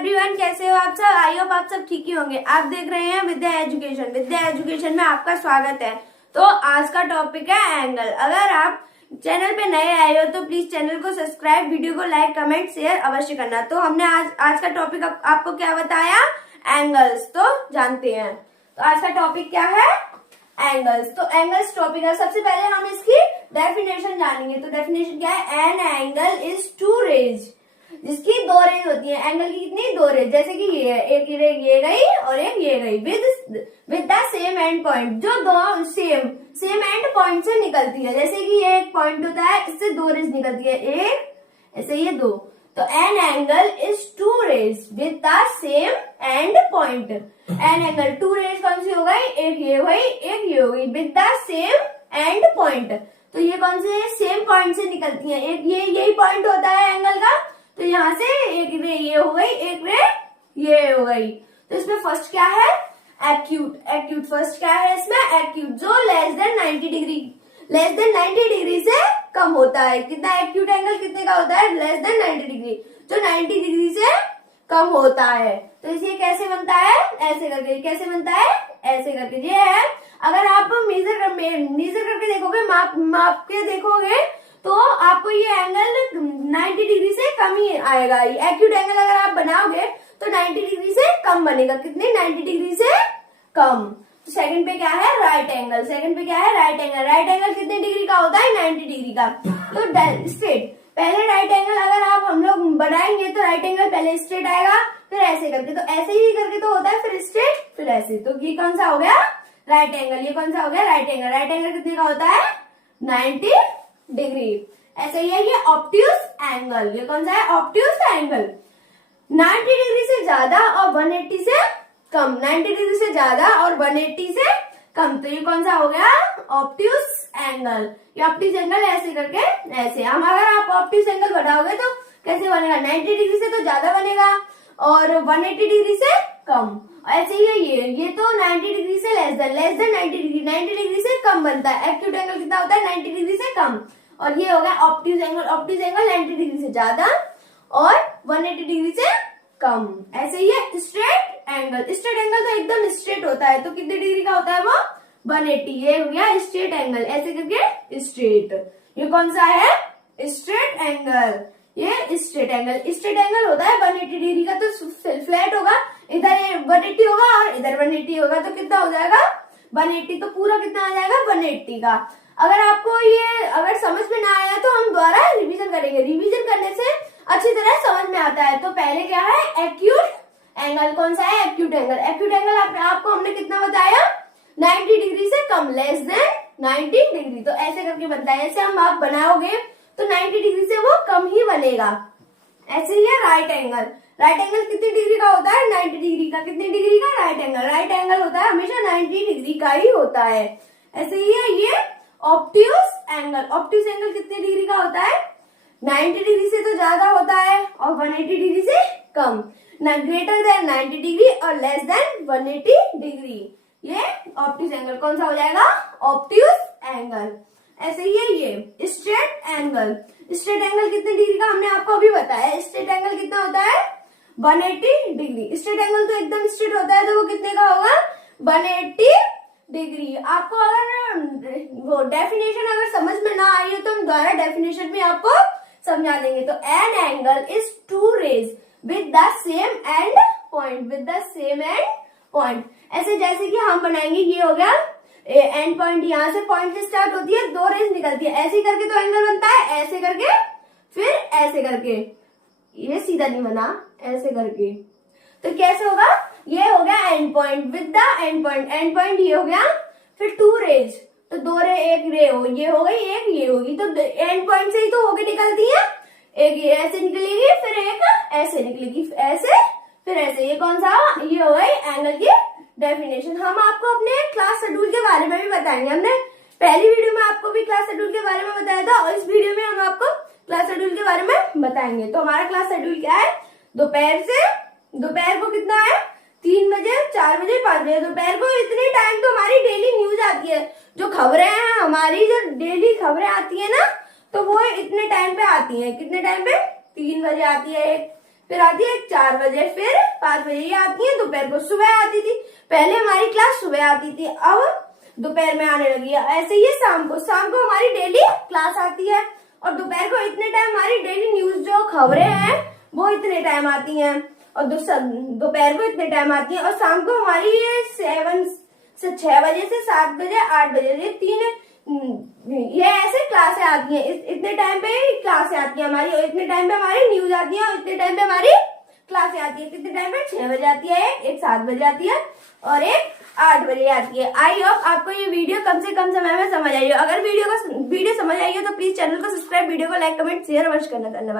Everyone, कैसे हो आप सब। आई होप आप सब ठीक ही होंगे। आप देख रहे हैं विद्या एजुकेशन। विद्या एजुकेशन में आपका स्वागत है। तो आज का टॉपिक है एंगल। अगर आप चैनल पे नए आए हो तो प्लीज चैनल को सब्सक्राइब, वीडियो को लाइक, कमेंट, शेयर अवश्य करना। तो हमने आज का टॉपिक आपको क्या बताया, एंगल्स। तो जानते हैं तो आज का टॉपिक क्या है, एंगल्स। तो एंगल्स टॉपिक है। सबसे पहले हम इसकी डेफिनेशन जानेंगे। तो डेफिनेशन क्या है, an angle is two rays, जिसकी दो रेज होती है। एंगल की कितनी, दो रेज। जैसे कि ये है, एक रेज ये गई और एक ये गई with the same end point, जो दो सेम एंड पॉइंट से निकलती है। जैसे कि ये एक पॉइंट होता है, इससे दो रेज निकलती है, एक ऐसे ये दो। तो an angle is two rays with the same end point. An angle two rays कौन सी हो गई, एक ये हो गई, एक ये हो गई, with the same end point. तो ये कौन से, सेम पॉइंट से निकलती है। एक ये यही पॉइंट होता है एंगल का। तो यहाँ से एक रे ये हो गई, एक रे ये हो गई। तो इसमें फर्स्ट क्या है, एक्यूट फर्स्ट क्या है इसमें, एक्यूट, जो लेस देन 90 डिग्री से कम होता है। कितना एक्यूट एंगल कितने का होता है, लेस देन 90 डिग्री, जो 90 डिग्री से कम होता है। तो इसे कैसे बनता है, ऐसे करके। कैसे बनता है, ऐसे करके। ये है, अगर आप मेजर करके देखोगे, माप के देखोगे, तो आपको ये एंगल 90 डिग्री से कम ही आएगा। एक्यूट एंगल अगर आप बनाओगे तो 90 डिग्री से कम बनेगा। कितने, 90 डिग्री से कम। तो सेकंड पे क्या है, राइट एंगल। सेकंड पे क्या है, राइट एंगल। राइट एंगल कितने डिग्री का होता है, 90 डिग्री का। तो स्ट्रेट, पहले राइट एंगल अगर आप हम लोग बनाएंगे तो राइट एंगल पहले स्ट्रेट आएगा, फिर ऐसे करके। तो ऐसे ही करके तो होता है, फिर स्ट्रेट, फिर ऐसे। तो ये कौन सा हो गया, राइट एंगल। ये कौन सा हो गया, राइट एंगल। राइट एंगल कितने का होता है, 90 डिग्री। ऐसे ही है ये ऑब्ट्यूज एंगल। ये कौन सा है, ऑब्ट्यूज एंगल। 90 डिग्री से ज्यादा और 180 से कम, 90 डिग्री से ज्यादा और 180 से कम। तो ये कौन सा हो गया, ऑब्ट्यूज एंगल। ये ऑब्ट्यूज एंगल ऐसे करके ऐसे। हम अगर आप ऑब्ट्यूज एंगल बढ़ाओगे तो कैसे बनेगा, 90 डिग्री से तो ज्यादा बनेगा और 180 डिग्री से कम। ऐसे ही है ये तो 90 डिग्री से लेस देन 90 डिग्री, 90 डिग्री से कम बनता है। एक्यूट एंगल कितना होता है, 90 डिग्री से कम। और ये हो गया obtuse angle. Obtuse angle 90 degree से ज्यादा और 180 डिग्री से कम। ऐसे ही है स्ट्रेट एंगल। स्ट्रेट एंगल तो एकदम स्ट्रेट होता है। तो कितने डिग्री का होता है वो, 180। ये हो गया स्ट्रेट एंगल, ऐसे करके स्ट्रेट। ये कौन सा है, स्ट्रेट एंगल। ये स्ट्रेट एंगल। स्ट्रेट एंगल होता है 180 डिग्री का। तो फ्लैट होगा, इधर 180 होगा और इधर 180 होगा। तो कितना हो जाएगा, 180। तो पूरा कितना आ जाएगा, 180 का। अगर आपको ये अगर समझ में ना आया तो हम दोबारा रिवीजन करेंगे। रिवीजन करने से अच्छी तरह समझ में आता है। तो पहले क्या है, एक्यूट एंगल। कौन सा है, एक्यूट एंगल। एक्यूट एंगल आपको हमने कितना बताया, 90 डिग्री से कम, लेस देन 90 डिग्री। तो ऐसे करके बनता है। ऐसे हम आप बनाओगे तो 90 डिग्री से वो कम ही बनेगा। ऐसे ही है राइट एंगल। राइट एंगल कितनी डिग्री का होता है, 90 डिग्री का। कितनी डिग्री का, राइट एंगल। राइट एंगल होता है हमेशा 90 डिग्री का ही होता है। ऐसे ही है ये ऑब्ट्यूज एंगल। ऑब्ट्यूज एंगल कितने डिग्री का होता है, 90 डिग्री से तो ज्यादा होता है और 180 डिग्री से कम। ना ग्रेटर देन 90 डिग्री और लेस देन 180 डिग्री। ये ऑब्ट्यूज एंगल कौन सा हो जाएगा, ऑब्ट्यूज एंगल। ऐसे ही है ये स्ट्रेट एंगल। स्ट्रेट एंगल कितने डिग्री का हमने आपको अभी बताया। स्ट्रेट एंगल कितना होता है, 180 डिग्री। स्ट्रेट एंगल तो एकदम स्ट्रेट होता है, तो वो कितने का होगा, 180 डिग्री। आपको अगर वो डेफिनेशन अगर समझ में ना आई हो तो हम दोबारा डेफिनेशन में आपको समझा देंगे। तो an angle is two rays with the same end point, with the same end point. ऐसे जैसे कि हम बनाएंगे, ये हो गया एंड पॉइंट। यहाँ से पॉइंट से स्टार्ट होती है, दो रेज निकलती है। ऐसे करके तो एंगल बनता है, ऐसे करके फिर ऐसे करके। ये सीधा नहीं बना, ऐसे करके। तो कैसे होगा, ये हो गया and point with the end point. And point ये हो गया, फिर टू रेज, तो दो रे, एक रे हो, ये हो गई, एक ये होगी। तो एंड पॉइंट से ही तो होके निकलती है। एक ये ऐसे निकलेगी, फिर एक ऐसे निकलेगी, ऐसे फिर ऐसे। ये कौन सा, ये हो गई एंगल की डेफिनेशन। हम आपको अपने क्लास शेड्यूल के बारे में भी बताएंगे। हमने पहली वीडियो में आपको भी क्लास शेड्यूल के बारे में बताया था और इस वीडियो में हम आपको क्लास शेड्यूल के बारे में बताएंगे। तो हमारा क्लास शेड्यूल क्या है, दोपहर को कितना है, 3 बजे, 4 बजे, 5 बजे। दोपहर को इतने टाइम तो हमारी डेली न्यूज आती है। जो खबरें हैं हमारी, जो डेली खबरें आती है ना, तो वो इतने टाइम पे आती है। कितने टाइम पे, 3 बजे आती है, फिर आती है 4 बजे, फिर 5 बजे ये आती है दोपहर को। सुबह आती थी, पहले हमारी क्लास सुबह आती थी, अब दोपहर में आने लगी है। ऐसे ही शाम को हमारी डेली क्लास आती है, और दोपहर को इतने टाइम हमारी डेली न्यूज जो खबरें हैं वो इतने टाइम आती हैं, और दोपहर को इतने टाइम आती है, और शाम को हमारी 7 से 6 बजे से 7 बजे 8 बजे ये ऐसे क्लासें आती हैं। इतने टाइम पे क्लासें आती है हमारी, और इतने टाइम पे हमारी न्यूज आती है, और इतने टाइम पे हमारी क्लासें आती है। कितने टाइम पे? 6 बजे आती है, एक 7 बजे आती है, और एक 8 बजे आती है। आई होप आपको ये वीडियो कम से कम समय में समझ आई हो। अगर वीडियो समझ आई हो तो प्लीज चैनल को सब्सक्राइब, वीडियो को लाइक, कमेंट, शेयर अवश्य करना। धन्यवाद।